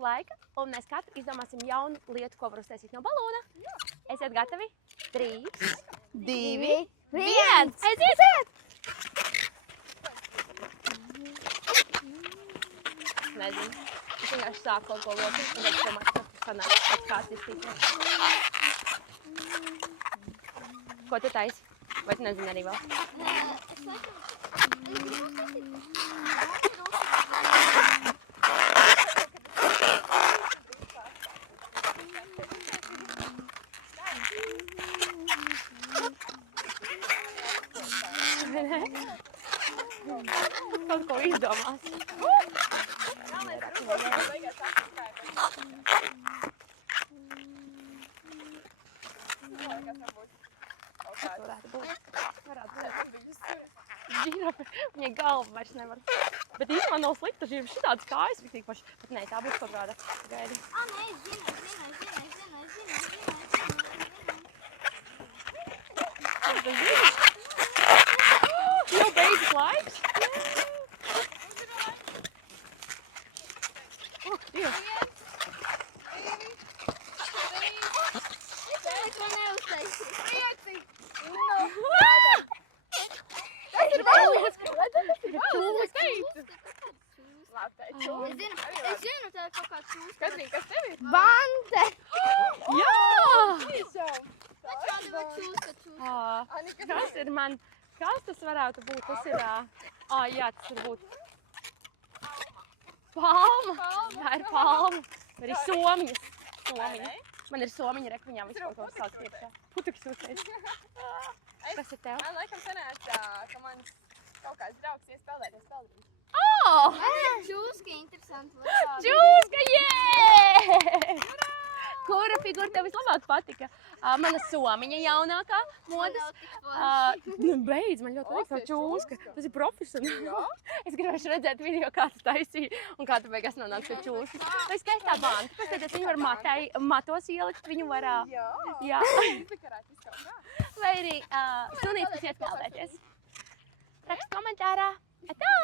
minūšu laika, un mēs katru izdomāsim jaunu lietu, ko var uztaisīt no balona. Esiet gatavi? 3, 2, 1! Aiziet! Nezinu. Es vienkārši sāku kaut ko loku, un tad domāju, ka tas sanāk, pēc kāds iztīsies. Ko tu taisi? Vai tu nezini arī vēl? Kaut ko izdomās. Žirafe, viņai galva vairs nevar. Bet īstenībā nav slikta, žirafe šitādas kājas ir tik paši. Bet nē, tā būs kaut kāda. Gaidi. Nē, zinu. Jau beidzas laiks? Dievs. To neuztaisīju. Tas ir čūska. Tas ir čūska. Es zinu, tā ir kaut kāds čūska. Katrīna, kas tev ir? Bante! Jā! Tāda vai čūska. Kas ir man? Kas tas varētu būt? Tas ir... jā, tas var būt... Palma! Tā ir palma. Arī somiņas. Somiņa. Man ir somiņa, rek, viņām visu kaut ko sauc priekšā. Putuks uztais. Kas ir tev? Man laikam sanāca, ka mans kaut kāds draugs iespēlēties spēlēt. Čūska interesanti. Čūska, jē! Kura figūra tev vislabāk patika? Mana somiņa jaunākā modas. Beidz, man ļoti patīk tā čūska. Tas ir profesionāli. Es gribēšu redzēt video, kā tu taisīji un kā tu beigās nonāc pie čūskas. Vai skaistā banta? Paskatieties, viņu var matos ielikt, viņu var... Jā. Vai arī sunītis, kas iet peldēties. Rakst komentārā. Atā!